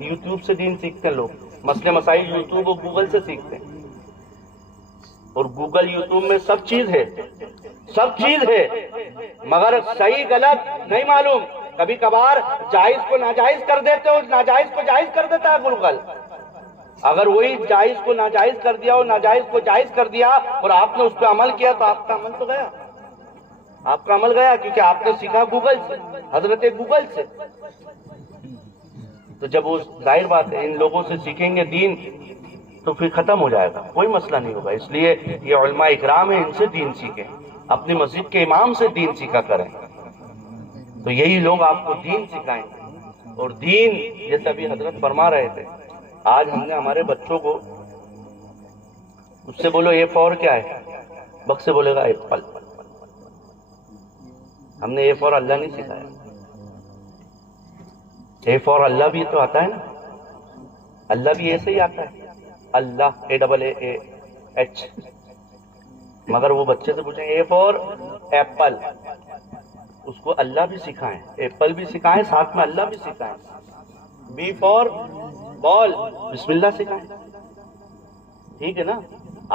YouTube سے دین سیکھتے ہیں لوگ، مسئلے مسائل یوٹیوب اور گوگل سے سیکھتے ہیں، اور گوگل یوٹیوب میں سب چیز ہے، سب چیز ہے، مگر صحیح غلط نہیں معلوم۔ کبھی کبھار جائز کو ناجائز کر دیتے ہو، ناجائز کو جائز کر دیتا ہے گوگل۔ اگر وہی جائز کو ناجائز کر دیا اور ناجائز کو جائز کر دیا اور آپ نے اس پہ عمل کیا تو آپ کا عمل تو گیا، آپ کا عمل گیا، کیونکہ آپ نے سیکھا گوگل سے، حضرت گوگل سے۔ تو جب وہ ظاہر بات ہے ان لوگوں سے سیکھیں گے دین تو پھر ختم ہو جائے گا، کوئی مسئلہ نہیں ہوگا۔ اس لیے یہ علماء اکرام ہیں، ان سے دین سیکھیں، اپنی مسجد کے امام سے دین سیکھا کریں، تو یہی لوگ آپ کو دین سکھائیں گے۔ اور دین جیسے ابھی حضرت فرما رہے تھے، آج ہم نے ہمارے بچوں کو اس سے بولو اے فور کیا ہے، بک سے بولے گا ایپل۔ ہم نے اے فور اللہ نہیں سکھایا، اے فور اللہ بھی تو آتا ہے نا، اللہ بھی ایسے ہی آتا ہے، اللہ AAAH، مگر وہ بچے سے پوچھیں اے فور ایپل، اس کو اللہ بھی سکھائیں، ایپل بھی سکھائیں، ساتھ میں اللہ بھی سکھائیں، بی فور بال، بسم اللہ سکھائیں، ٹھیک ہے نا۔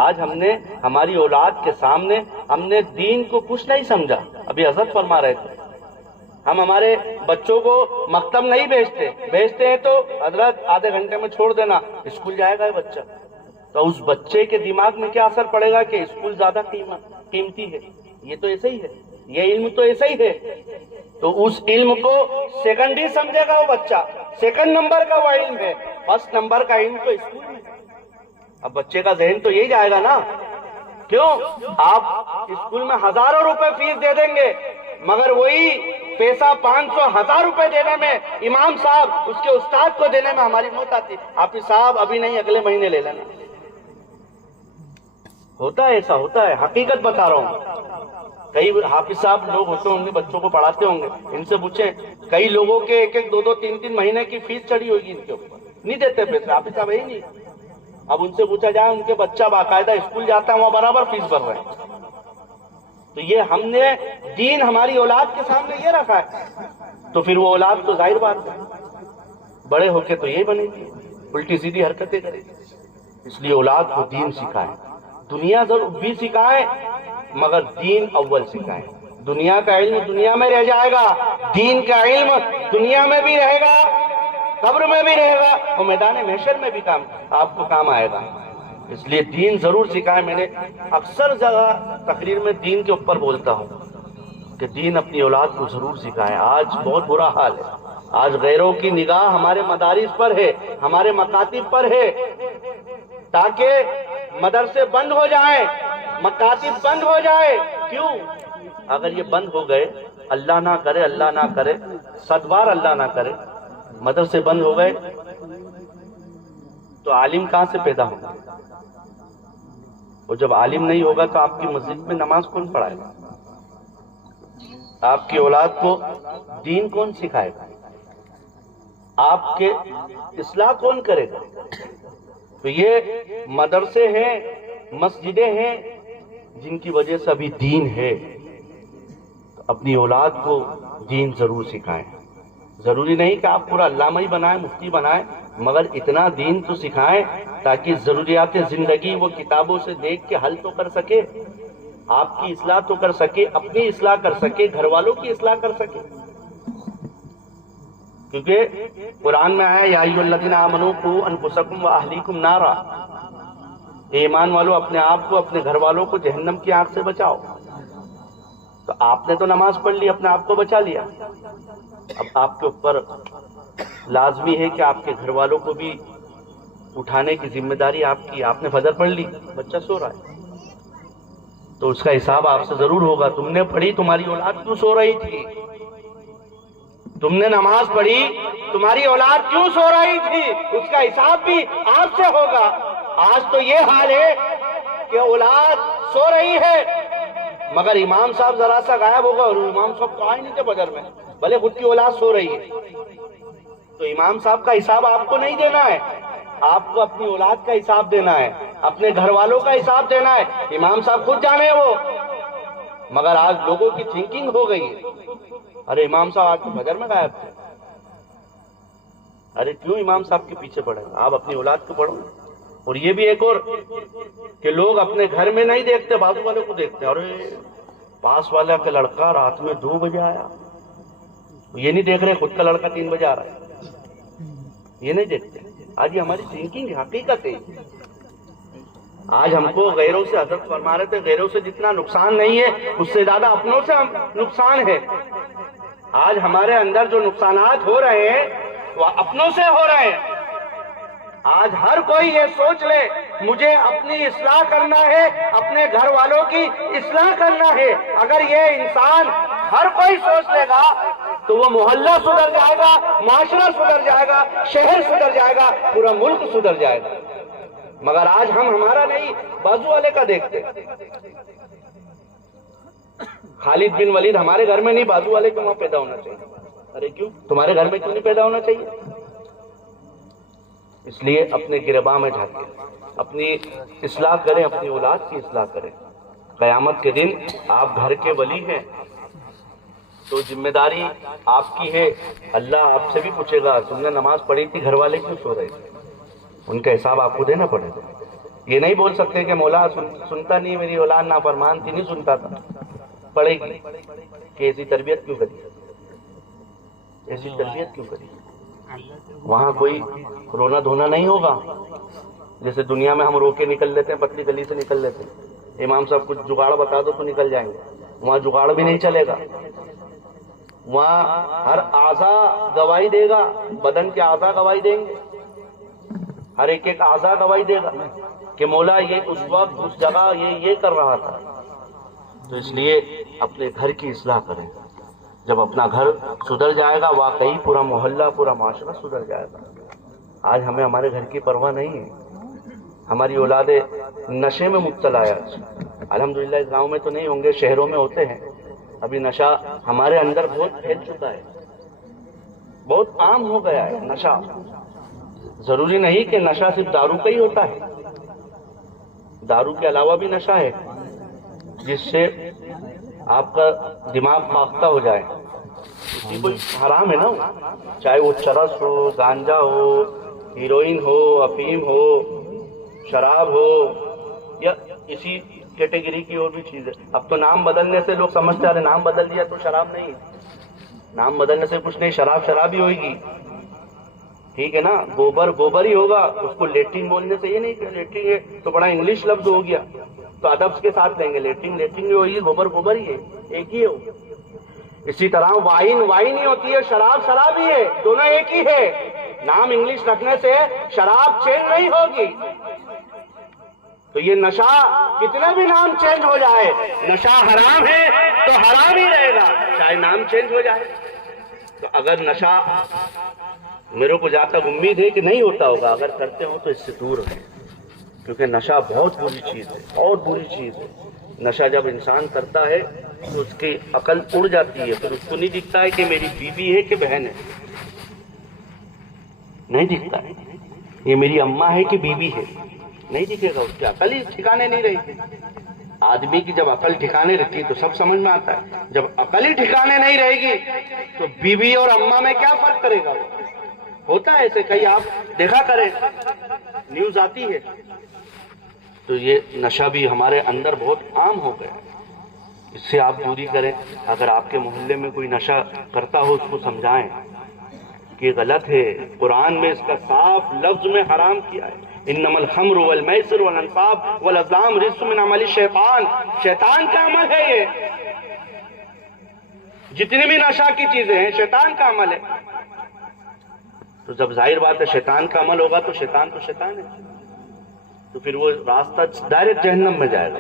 آج ہم نے ہماری اولاد کے سامنے ہم نے دین کو کچھ نہیں سمجھا۔ ابھی حضرت فرما رہے تھے ہم ہمارے بچوں کو مکتب نہیں بھیجتے ہیں تو حضرت آدھے گھنٹے میں چھوڑ دینا، اسکول جائے گا یہ بچہ، تو اس بچے کے دماغ میں کیا اثر پڑے گا کہ اسکول زیادہ قیمتی ہے، یہ تو ایسے ہی ہے، یہ علم تو ایسا ہی ہے، تو اس علم کو سیکنڈ ہی سمجھے گا وہ بچہ، سیکنڈ نمبر کا وہ علم ہے، فرسٹ نمبر کا علم تو اسکول میں ہے۔ اب بچے کا ذہن تو یہی جائے گا نا، کیوں؟ آپ اسکول میں ہزاروں روپے فیس دے دیں گے، مگر وہی پیسہ 500 1000 روپے دینے میں، امام صاحب اس کے استاد کو دینے میں ہماری موت آتی، حافظ صاحب ابھی نہیں اگلے مہینے لے لینا۔ ہوتا ہے، ایسا ہوتا ہے، حقیقت بتا رہا ہوں۔ کئی حافظ صاحب لوگ ہوتے ہوں گے، بچوں کو پڑھاتے ہوں گے، ان سے پوچھیں، کئی لوگوں کے 1 2 3 مہینے کی فیس چڑھی ہوگی ان کے اوپر، نہیں دیتے پیسے، حافظ صاحب ہے ہی نہیں۔ اب ان سے پوچھا جائے، ان کے بچہ باقاعدہ اسکول جاتا ہے، وہاں برابر فیس بھر رہے ہیں۔ تو یہ ہم نے دین ہماری اولاد کے سامنے یہ رکھا ہے، تو پھر وہ اولاد تو ظاہر بات ہے بڑے ہو کے تو یہی بنے گی، الٹی سیدھی حرکتیں کرے گی۔ اس لیے اولاد کو دین سکھائیں، دنیا ضرور بھی سکھائیں مگر دین اول سکھائیں۔ دنیا کا علم دنیا میں رہ جائے گا، دین کا علم دنیا میں بھی رہے گا، قبر میں بھی رہے گا، اور میدان محشر میں بھی آپ کو کام آئے گا۔ اس لیے دین ضرور سکھائیں۔ میں نے اکثر جگہ تقریر میں دین کے اوپر بولتا ہوں کہ دین اپنی اولاد کو ضرور سکھائیں۔ آج بہت برا حال ہے، آج غیروں کی نگاہ ہمارے مدارس پر ہے، ہمارے مکاتب پر ہے، تاکہ مدرسے بند ہو جائیں، مکاتب بند ہو جائے۔ کیوں؟ اگر یہ بند ہو گئے، اللہ نہ کرے، اللہ نہ کرے، 100 بار اللہ نہ کرے، مدرسے بند ہو گئے تو عالم کہاں سے پیدا ہوں گے؟ اور جب عالم نہیں ہوگا تو آپ کی مسجد میں نماز کون پڑھائے گا؟ آپ کی اولاد کو دین کون سکھائے گا؟ آپ کے اصلاح کون کرے گا؟ تو یہ مدرسے ہیں، مسجدیں ہیں جن کی وجہ سے ابھی دین ہے۔ تو اپنی اولاد کو دین ضرور سکھائیں۔ ضروری نہیں کہ آپ پورا علامہ ہی بنائیں، مفتی بنائیں، مگر اتنا دین تو سکھائیں تاکہ ضروریات زندگی وہ کتابوں سے دیکھ کے حل تو کر سکے، آپ کی اصلاح تو کر سکے، اپنی اصلاح کر سکے، گھر والوں کی اصلاح کر سکے۔ کیونکہ قرآن میں آیا، یا ایھا الذین آمنوا قوا انفسکم واہلیکم نارا، ایمان والو اپنے آپ کو، اپنے گھر والوں کو جہنم کی آگ سے بچاؤ۔ تو آپ نے تو نماز پڑھ لی، اپنے آپ کو بچا لیا، اب آپ کے اوپر لازمی ہے کہ آپ کے گھر والوں کو بھی اٹھانے کی ذمہ داری آپ کی۔ آپ نے فجر پڑھ لی، بچہ سو رہا ہے تو اس کا حساب آپ سے ضرور ہوگا۔ تم نے پڑھی، تمہاری اولاد کیوں سو رہی تھی؟ تم نے نماز پڑھی، تمہاری اولاد کیوں سو رہی تھی؟ اس کا حساب بھی آپ سے ہوگا۔ آج تو یہ حال ہے کہ اولاد سو رہی ہے مگر امام صاحب ذرا سا غائب ہوگا اور امام صاحب تو آئے نہیں تھے فجر میں، بھلے خود کی اولاد سو رہی ہے، تو امام صاحب کا حساب آپ کو نہیں دینا ہے، آپ کو اپنی اولاد کا حساب دینا ہے، اپنے گھر والوں کا حساب دینا ہے۔ امام صاحب خود جانے وہ، مگر آج لوگوں کی تھنکنگ ہو گئی ہے، ارے امام صاحب آج تو فجر میں غائب تھے، ارے کیوں امام صاحب کے پیچھے پڑے؟ آپ اپنی اولاد کو پڑھو. اور یہ بھی ایک اور کہ لوگ اپنے گھر میں نہیں دیکھتے، بازو والے کو دیکھتے. ارے پاس والا کا لڑکا رات میں 2 بجے آیا، یہ نہیں دیکھ رہے خود کا لڑکا 3 بجے آ رہا ہے، یہ نہیں دیکھتے. آج یہ ہماری تھنکنگ حقیقت ہے. آج ہم کو غیروں سے، حضرت فرما رہے تھے غیروں سے جتنا نقصان نہیں ہے اس سے زیادہ اپنوں سے نقصان ہے. آج ہمارے اندر جو نقصانات ہو رہے ہیں وہ اپنوں سے ہو رہے ہیں. آج ہر کوئی یہ سوچ لے مجھے اپنی اصلاح کرنا ہے، اپنے گھر والوں کی اصلاح کرنا ہے. اگر یہ انسان ہر کوئی سوچ لے گا تو وہ محلہ سدھر جائے گا، معاشرہ سدھر جائے گا، شہر سدھر جائے گا، پورا ملک سدھر جائے گا. مگر آج ہم ہمارا نہیں بازو والے کا دیکھتے. خالد بن ولید ہمارے گھر میں نہیں، بازو والے کو وہاں پیدا ہونا چاہیے. ارے کیوں تمہارے گھر میں کیوں نہیں پیدا ہونا چاہیے؟ اس لیے اپنے گرباں میں جھانکیں، اپنی اصلاح کریں، اپنی اولاد کی اصلاح کریں. قیامت کے دن آپ گھر کے ولی ہیں تو ذمہ داری آپ کی ہے. اللہ آپ سے بھی پوچھے گا تم نے نماز پڑھی تھی، گھر والے کیوں سو رہے تھے؟ ان کا حساب آپ کو دینا پڑے گا. یہ نہیں بول سکتے کہ مولا سنتا نہیں، میری اولاد نافرمان تھی، نہیں سنتا تھا. پڑے گی کہ ایسی تربیت کیوں کری، ایسی تربیت کیوں کری؟ وہاں کوئی رونا دھونا نہیں ہوگا جیسے دنیا میں ہم رو کے نکل لیتے ہیں، پتلی گلی سے نکل لیتے ہیں. امام صاحب کچھ جگاڑ بتا دو تو نکل جائیں گے. وہاں جگاڑ بھی نہیں چلے گا. وہاں ہر اعضا گواہی دے گا، بدن کے اعضا گواہی دیں گے، ہر ایک اعضا گواہی دے گا کہ مولا یہ اس وقت اس جگہ یہ کر رہا تھا. تو اس لیے اپنے گھر کی اصلاح کریں. جب اپنا گھر سدھر جائے گا واقعی پورا محلہ، پورا معاشرہ سدھر جائے گا. آج ہمیں ہمارے گھر کی پرواہ نہیں ہے. ہماری اولادیں نشے میں مبتلا ہے. الحمدللہ اس گاؤں میں تو نہیں ہوں گے، شہروں میں ہوتے ہیں. ابھی نشہ ہمارے اندر بہت پھیل چکا ہے، بہت عام ہو گیا ہے نشہ. ضروری نہیں کہ نشہ صرف دارو کا ہی ہوتا ہے، دارو کے علاوہ بھی نشہ ہے جس سے آپ کا دماغ فاختہ ہو جائے. اسی کو حرام ہے نا، چاہے وہ چرس ہو، گانجا ہو، ہیروئن ہو، افیم ہو، شراب ہو، یا اسی کیٹیگری کی اور بھی چیز ہے. اب تو نام بدلنے سے لوگ سمجھتے ہیں نام بدل دیا تو شراب نہیں. نام بدلنے سے کچھ نہیں، شراب شراب ہی ہوئے گی. ٹھیک ہے نا، گوبر گوبر ہی ہوگا. اس کو لیٹرین بولنے سے یہ نہیں کہ لیٹرین ہے تو بڑا انگلش لفظ ہو گیا، تو ادب کے ساتھ لیں گے. لیٹرین لیٹرین ہی ہوگی، گوبر گوبر ہی ہے، ایک ہی ہو. اسی طرح وائن وائن ہی ہوتی ہے، شراب شراب ہی ہے، دونوں ایک ہی ہے. نام انگلش رکھنے سے شراب چینج نہیں ہوگی. تو یہ نشہ کتنے بھی نام چینج ہو جائے، نشہ حرام ہے تو حرام ہی رہے گا چاہے نام چینج ہو جائے. تو اگر نشہ، میرے کو جہاں تک امید ہے کہ نہیں ہوتا ہوگا، اگر کرتے ہو تو اس سے دور رہیں، کیونکہ نشہ بہت بری چیز ہے، بہت بری چیز ہے. نشہ جب انسان کرتا ہے تو اس کی عقل اڑ جاتی ہے. پھر اس کو نہیں دکھتا ہے کہ میری بیوی ہے کہ بہن ہے، نہیں دکھتا ہے. یہ میری اماں ہے کہ بیوی ہے، نہیں دکھے گا. اس کی عقل ہی ٹھکانے نہیں رہی. آدمی کی جب عقل ٹھکانے رہتی ہے تو سب سمجھ میں آتا ہے. جب عقل ہی ٹھکانے نہیں رہے گی تو بیوی اور اماں میں کیا فرق کرے گا؟ ہوتا ہے ایسے، کئی آپ دیکھا کریں، نیوز آتی ہے. تو یہ نشہ بھی ہمارے اندر بہت عام ہو گیا. اس سے آپ دوری کریں. اگر آپ کے محلے میں کوئی نشہ کرتا ہو اس کو سمجھائیں کہ غلط ہے. قرآن میں اس کا صاف لفظ میں حرام کیا ہے. انما الخمر والمیسر والانصاب والازلام رجس من عمل الشیطان، شیطان کا عمل ہے. یہ جتنی بھی نشہ کی چیزیں ہیں شیطان کا عمل ہے. تو جب ظاہر بات ہے شیطان کا عمل ہوگا تو شیطان ہے، تو پھر وہ راستہ ڈائریکٹ جہنم میں جائے گا.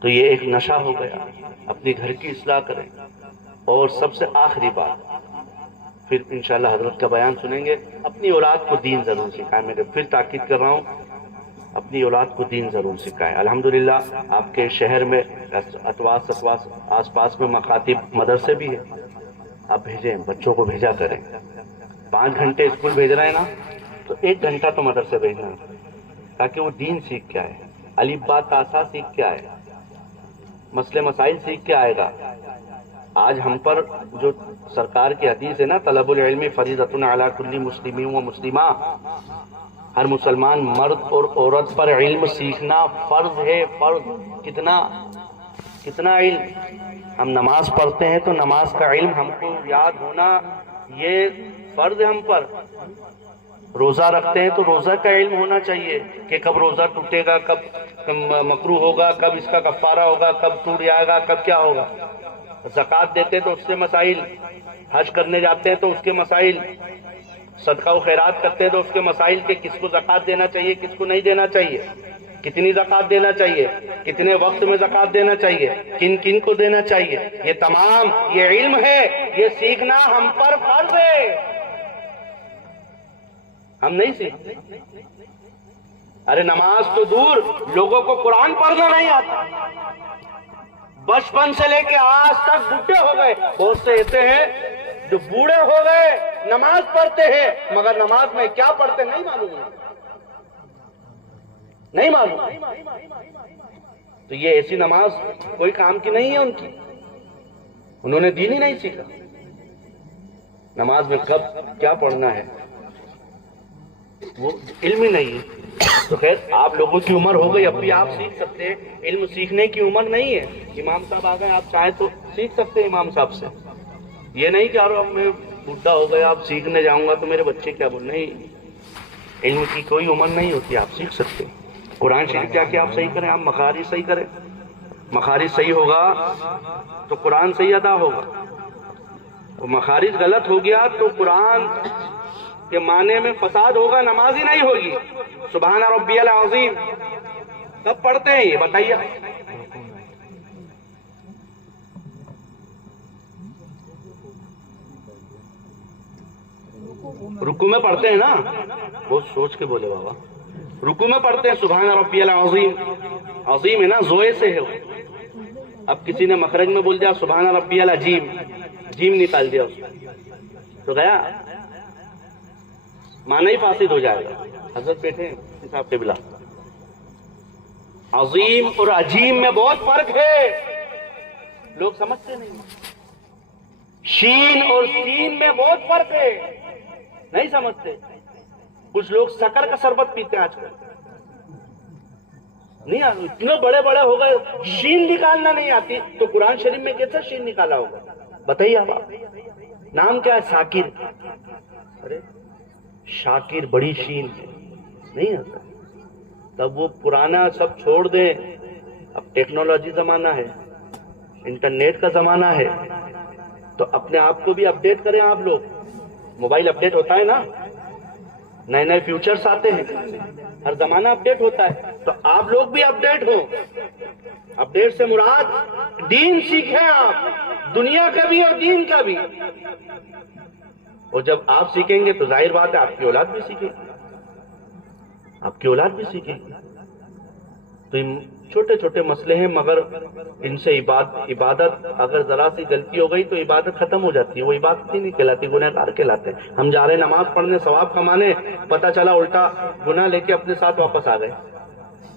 تو یہ ایک نشہ ہو گیا. اپنی گھر کی اصلاح کریں. اور سب سے آخری بات، پھر انشاءاللہ حضرت کا بیان سنیں گے، اپنی اولاد کو دین ضرور سکھائیں. میں پھر تاکید کر رہا ہوں، اپنی اولاد کو دین ضرور سکھائیں. الحمدللہ آپ کے شہر میں اتواس آس پاس میں مکاتب مدرسے بھی ہیں، آپ بھیجیں، بچوں کو بھیجا کریں. 5 گھنٹے اسکول بھیج رہے ہیں نا، تو 1 گھنٹہ تو مدرسے بھیجنا، تاکہ وہ دین سیکھ کے آئے، الف با تا سا سیکھ کے آئے، مسئلے مسائل سیکھ کے آئے گا. آج ہم پر جو سرکار کی حدیث ہے نا، طلب العلم فریضۃ علی کل مسلم و مسلمہ، ہر مسلمان مرد اور عورت پر علم سیکھنا فرض ہے، فرض۔ کتنا علم؟ ہم نماز پڑھتے ہیں تو نماز کا علم ہم کو یاد ہونا یہ فرض ہے ہم پر۔ روزہ رکھتے ہیں تو روزہ کا علم ہونا چاہیے کہ کب روزہ ٹوٹے گا، کب مکروہ ہوگا، کب اس کا کفارہ ہوگا، کب ٹوٹ جائے گا، کب کیا ہوگا۔ زکوٰۃ دیتے ہیں تو اس سے مسائل، حج کرنے جاتے ہیں تو اس کے مسائل، صدقہ و خیرات کرتے ہیں تو اس کے مسائل کہ کس کو زکوٰۃ دینا چاہیے، کس کو نہیں دینا چاہیے، کتنی زکوٰۃ دینا چاہیے، کتنے وقت میں زکوٰۃ دینا چاہیے، کن کن کو دینا چاہیے، یہ تمام یہ علم ہے، یہ سیکھنا ہم پر فرض ہے۔ ہم نہیں سیکھتے۔ ارے نماز تو دور، لوگوں کو قرآن پڑھنا نہیں آتا، بچپن سے لے کے آج تک بوڑھے ہو گئے۔ بہت سے ایسے ہیں جو بوڑھے ہو گئے نماز پڑھتے ہیں، مگر نماز میں کیا پڑھتے نہیں معلوم، نہیں معلوم۔ تو یہ ایسی نماز کوئی کام کی نہیں ہے ان کی، انہوں نے دین ہی نہیں سیکھا۔ نماز میں کب کیا پڑھنا ہے وہ علم ہی نہیں ہے۔ تو خیر آپ لوگوں کی عمر ہو گئی، اب بھی آپ سیکھ سکتے ہیں، علم سیکھنے کی عمر نہیں ہے۔ امام صاحب آ گئے، آپ چاہیں تو سیکھ سکتے ہیں امام صاحب سے، یہ نہیں کہ اب میں بڈھا ہو گیا اب سیکھنے جاؤں گا تو میرے بچے کیا بول، نہیں، علم کی کوئی عمر نہیں ہوتی، آپ سیکھ سکتے ہیں۔ قرآن شریف کیا کہ آپ صحیح کریں، آپ مخارج صحیح کریں، مخارج صحیح ہوگا تو قرآن صحیح ادا ہوگا، اور مخارج غلط ہو گیا تو قرآن کے معنی میں فساد ہوگا، نماز ہی نہیں ہوگی۔ سبحان ربی العظیم کب پڑھتے ہیں یہ بتائیے؟ رکوع میں پڑھتے ہیں نا، بہت سوچ کے بولے بابا، رکوع میں پڑھتے ہیں سبحان ربی العظیم، عظیم ہے نا، زوئے سے ہے وہ۔ اب کسی نے مخرج میں بول دیا سبحان ربی العظیم، جیم نکال دیا اس میں تو گیا، معنی ہی فاسد ہو جائے گا۔ حضرت بیٹھے صاحب قبلہ، عظیم اور عجیم میں بہت فرق ہے، لوگ سمجھتے نہیں۔ شین اور سین میں بہت فرق ہے، نہیں سمجھتے۔ کچھ لوگ شکر کا شربت پیتے ہیں آج کل، نہیں اتنے بڑے بڑے ہو گئے، شین نکالنا نہیں آتی تو قرآن شریف میں کیسے شین نکالا ہوگا بتائیے آپ؟ نام کیا ہے؟ شاکر۔ ارے شاکر بڑی شین نہیں آتا، تب وہ پرانا سب چھوڑ دیں، اب ٹیکنالوجی زمانہ ہے، انٹرنیٹ کا زمانہ ہے، تو اپنے آپ کو بھی اپڈیٹ کریں آپ لوگ۔ موبائل اپڈیٹ ہوتا ہے نا، نئے نئے فیوچرز آتے ہیں، ہر زمانہ اپڈیٹ ہوتا ہے، تو آپ لوگ بھی اپڈیٹ ہو۔ اپڈیٹ سے مراد دین سیکھیں آپ، دنیا کا بھی اور دین کا بھی۔ اور جب آپ سیکھیں گے تو ظاہر بات ہے آپ کی اولاد بھی سیکھے گی، آپ کی اولاد بھی سیکھے گی۔ تو ان چھوٹے چھوٹے مسئلے ہیں، مگر ان سے عبادت اگر ذرا سی غلطی ہو گئی تو عبادت ختم ہو جاتی ہے، وہ عبادت ہی نہیں کہلاتی، گنہگار کہلاتے ہیں۔ ہم جا رہے نماز پڑھنے، ثواب کمانے، پتہ چلا الٹا گناہ لے کے اپنے ساتھ واپس آ گئے،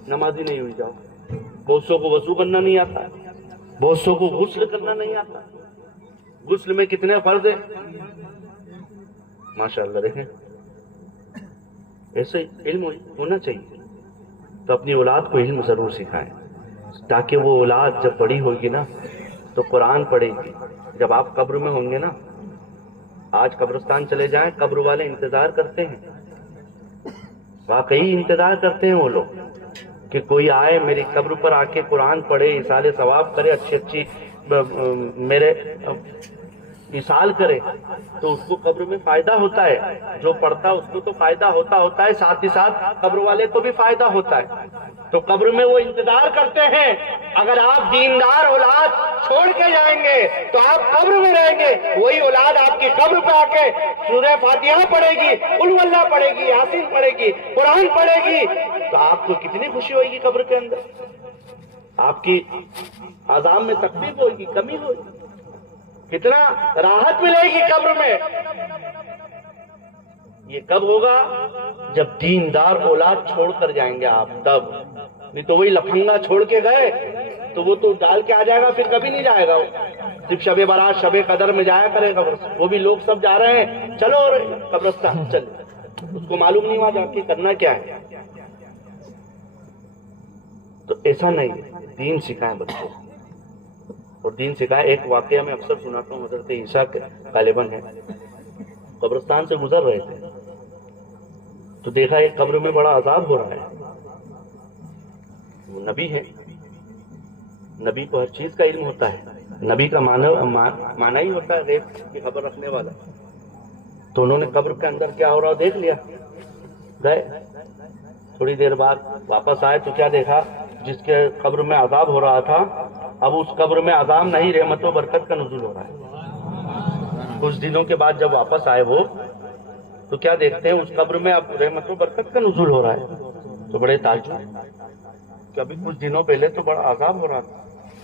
نماز ہی نہیں ہوئی۔ جاؤ، بہت سو کو وضو کرنا نہیں آتا، بہت سو کو غسل کرنا نہیں آتا، غسل میں کتنے فرض ہیں ماشاءاللہ۔ دیکھیں ایسے علم ہونا چاہیے، تو اپنی اولاد کو علم ضرور سکھائیں، تاکہ وہ اولاد جب بڑی ہوگی نا تو قرآن پڑھے گی۔ جب آپ قبر میں ہوں گے نا، آج قبرستان چلے جائیں، قبر والے انتظار کرتے ہیں، واقعی انتظار کرتے ہیں وہ لوگ کہ کوئی آئے میری قبر پر آ کے قرآن پڑھے، ایصال ثواب کرے، اچھی میرے ایصال کرے، تو اس کو قبر میں فائدہ ہوتا ہے۔ جو پڑھتا اس کو تو فائدہ ہوتا ہے، ساتھ ہی ساتھ قبر والے کو بھی فائدہ ہوتا ہے۔ تو قبر میں وہ انتظار کرتے ہیں۔ اگر آپ دیندار اولاد چھوڑ کے جائیں گے تو آپ قبر میں رہیں گے، وہی اولاد آپ کی قبر پہ آ کے سورہ فاتحہ پڑھے گی، قل ہو اللہ پڑھے گی، یاسین پڑھے گی، قرآن پڑھے گی، تو آپ کو کتنی خوشی ہوئے گی قبر کے اندر، آپ کی عذاب میں تخفیف ہوئے گی، کمی ہوگی، کتنا راحت ملے گی قبر میں۔ یہ کب ہوگا؟ جب دیندار اولاد چھوڑ کر جائیں گے آپ، تب۔ نہیں تو وہی لفنگا چھوڑ کے گئے تو وہ تو ڈال کے آ جائے گا، پھر کبھی نہیں جائے گا وہ۔ صرف شب برات شب قدر میں جایا کرے قبرستان، وہ بھی لوگ سب جا رہے ہیں چلو قبرستان چل، اس کو معلوم نہیں وہاں جا کے کرنا کیا ہے. تو ایسا نہیں، دین سکھائیں بچوں کو، اور دین سکھائیں. ایک واقعہ میں اکثر سناتا ہوں، حضرت عیسیٰ غالباً ہے، قبرستان سے گزر رہے تھے تو دیکھا ایک قبر میں بڑا عذاب ہو رہا ہے. وہ نبی ہے، نبی کو ہر چیز کا علم ہوتا ہے، نبی کا معنی ہی ہوتا ہے غیب کی خبر رکھنے والا. تو انہوں نے قبر کے اندر کیا ہو رہا دیکھ لیا، گئے. تھوڑی دیر بعد واپس آئے تو کیا دیکھا، جس کے قبر میں عذاب ہو رہا تھا اب اس قبر میں عذاب نہیں، رحمت و برکت کا نزول ہو رہا ہے. کچھ دنوں کے بعد جب واپس آئے وہ تو کیا دیکھتے ہیں، اس قبر میں اب رحمت و برکت کا نزول ہو رہا ہے. تو بڑے تعجب کہ ابھی کچھ دنوں پہلے تو بڑا عذاب ہو رہا تھا،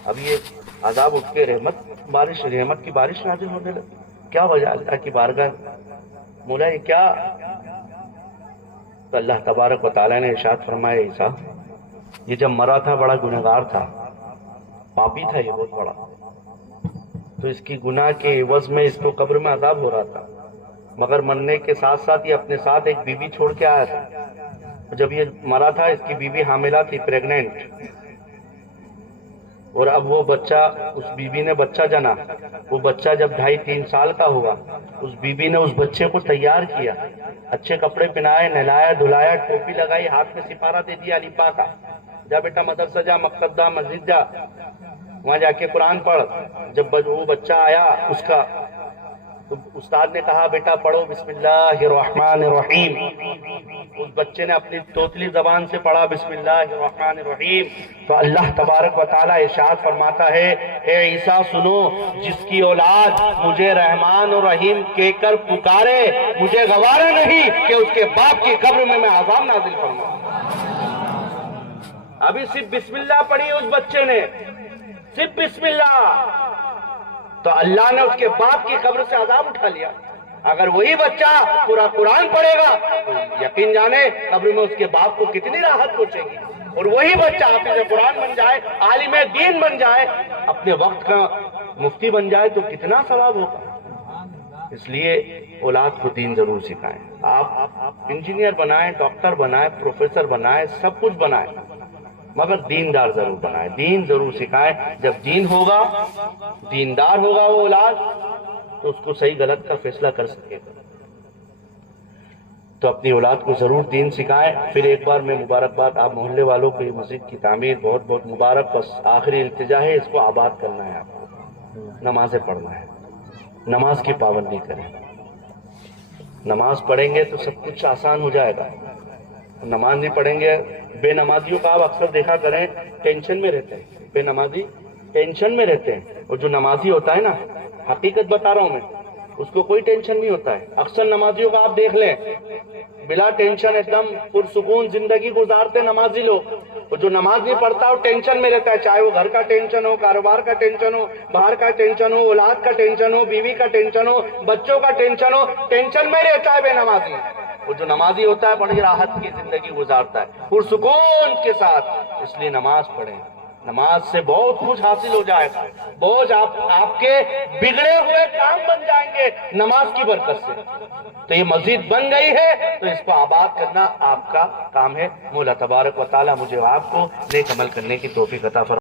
اب یہ عذاب اٹھ کے رحمت کی بارش نازل ہونے لگی. کیا وجہ؟ اللہ کی بارگاہ مولا یہ کیا؟ تو اللہ تبارک و تعالیٰ نے ارشاد فرمایا عیسیٰ یہ جب مرا تھا بڑا گنہگار تھا، پاپی تھا یہ بہت بڑا، تو اس کی گناہ کے عوض میں اس کو قبر میں عذاب ہو رہا تھا، مگر مرنے کے ساتھ ساتھ یہ اپنے ساتھ ایک بیوی چھوڑ کے آیا تھا. جب یہ مرا تھا اس کی بیوی حاملہ تھی، پریگننٹ، اور اب وہ بچہ، اس بیوی نے بچہ جنا. وہ بچہ جب 2.5-3 سال کا ہوا، اس بیوی نے اس بچے کو تیار کیا، اچھے کپڑے پہنائے، نہلایا دھلایا، ٹوپی لگائی، ہاتھ میں سپارہ دے دیا علیپا کا، جا بیٹا مدرسہ جا، مکتب جا، مسجد جا، وہاں جا کے قرآن پڑھ. جب وہ بچہ آیا اس کا، تو استاد نے کہا بیٹا پڑھو بسم اللہ الرحمن الرحیم. اس بچے نے اپنی توتلی زبان سے پڑھا بسم اللہ الرحمن الرحیم. تو اللہ تبارک و تعالیٰ ارشاد فرماتا ہے اے عیسیٰ سنو، جس کی اولاد مجھے رحمان اور رحیم کہہ کر پکارے، مجھے گوارا نہیں کہ اس کے باپ کی قبر میں عذاب نازل فرماؤں. ابھی صرف بسم اللہ پڑھی اس بچے نے، صرف بسم اللہ، تو اللہ نے اس کے باپ کی قبر سے عذاب اٹھا لیا. اگر وہی بچہ پورا قرآن پڑھے گا تو یقین جانے قبر میں اس کے باپ کو کتنی راحت پہنچے گی. اور وہی بچہ حافظ قرآن بن جائے، عالم دین بن جائے، اپنے وقت کا مفتی بن جائے تو کتنا ثواب ہوگا. اس لیے اولاد کو دین ضرور سکھائیں. آپ انجینئر بنائیں، ڈاکٹر بنائیں، پروفیسر بنائیں، سب کچھ بنائیں، مگر دیندار ضرور بنائیں، دین ضرور سکھائیں. جب دین ہوگا، دیندار ہوگا وہ اولاد، تو اس کو صحیح غلط کا فیصلہ کر سکے گا. تو اپنی اولاد کو ضرور دین سکھائیں. پھر ایک بار میں مبارکباد آپ محلے والوں کو، یہ مسجد کی تعمیر بہت بہت مبارک. بس آخری التجا ہے اس کو آباد کرنا ہے، آپ کو نمازیں پڑھنا ہے، نماز کی پابندی کریں. نماز پڑھیں گے تو سب کچھ آسان ہو جائے گا. نماز نہیں پڑھیں گے، بے نمازیوں کا آپ اکثر دیکھا کریں ٹینشن میں رہتے ہیں، بے نمازی ٹینشن میں رہتے ہیں. اور جو نمازی ہوتا ہے نا، حقیقت بتا رہا ہوں میں، اس کو کوئی ٹینشن نہیں ہوتا ہے. اکثر نمازیوں کا آپ دیکھ لیں بلا ٹینشن ایک دم پرسکون زندگی گزارتے نمازی لوگ. اور جو نماز نہیں پڑھتا وہ ٹینشن میں رہتا ہے، چاہے وہ گھر کا ٹینشن ہو، کاروبار کا ٹینشن ہو، باہر کا ٹینشن ہو، اولاد کا ٹینشن ہو، بیوی کا ٹینشن ہو، بچوں کا ٹینشن ہو، ٹینشن میں رہتا ہے بے نمازی. وہ جو نمازی ہوتا ہے بڑی راحت کی زندگی گزارتا ہے پرسکون کے ساتھ. اس لیے نماز پڑھیں، نماز سے بہت کچھ حاصل ہو جائے گا. بہت آپ کے بگڑے ہوئے کام بن جائیں گے نماز کی برکت سے. تو یہ مسجد بن گئی ہے تو اس کو آباد کرنا آپ کا کام ہے. مولا تبارک و تعالیٰ مجھے آپ کو نیک عمل کرنے کی توفیق عطا فرمائے.